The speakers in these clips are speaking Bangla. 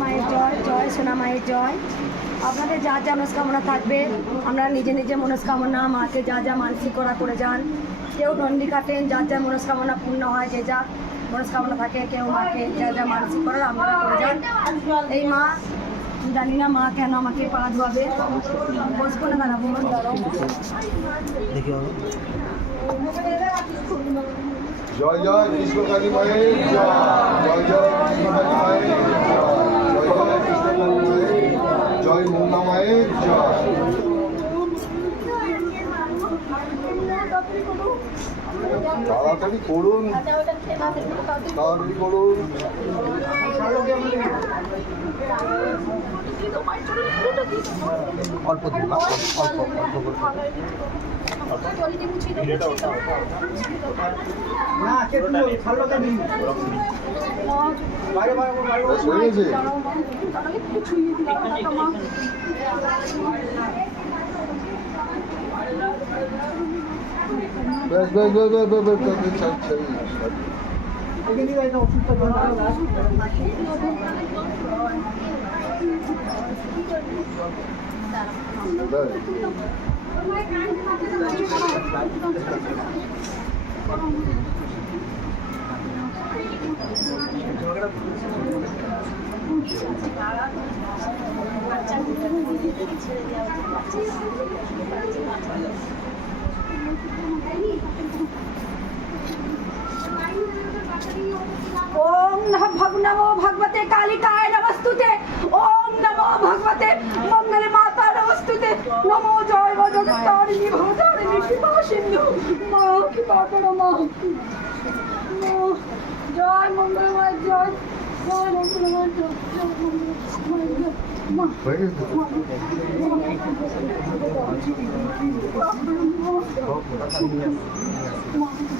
মায়ের জয় জয় সোনা মায়ের জয়। আপনাদের যা যা মনস্কামনা থাকবে আমরা নিজে নিজে মনস্কামনা মাকে যা যা মানসিক করা করে যান। কেউ দণ্ডি কাটেন যার যা মনস্কামনা পূর্ণ হয় যে যা মনস্কামনা থাকে কেউ মাকে যা যা মানসিক করার আপনারা করে যান। এই মা জানি না মা কেন আমাকে পা ধোয়াবে। বসবো না দাঁড়াবো জয় জয় কৃষ্ণকালী মায়ের জয়। জয় জয় কৃষ্ণকালী মায়ের জয়। জয় কৃষ্ণকালী মায়ের জয়। তাড়াতাড়ি করুন তাড়াতাড়ি করুন। অল্প দিন অল্প অল্প অল্প ব্যাস ব্যাস ব্যাস ব্যাস ব্যাস ব্যাস ব্যাস ছাড় ছাড় ছাড়। ওম ভগ নমো ভগবতে কালিকায় নমস্তুতে। ওম নমো ভগবতে মঙ্গলে মাতা নমস্তুতে। নমো জয় জগতারিণী ভবতারিণী কৃপা সিন্ধু। মা কৃপা করো মা জয় মঙ্গলময় জয় জয় মঙ্গলময় জয় জয় মঙ্গলময় জয় মা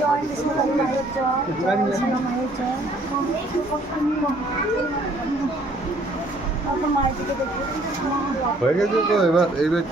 জয় বিশ্বকর্মায় জয় জয় বিশ্বকর্মায় জয় আপনার মায়ের দিকে দেখুন হয়ে গেছে তো এবার এবার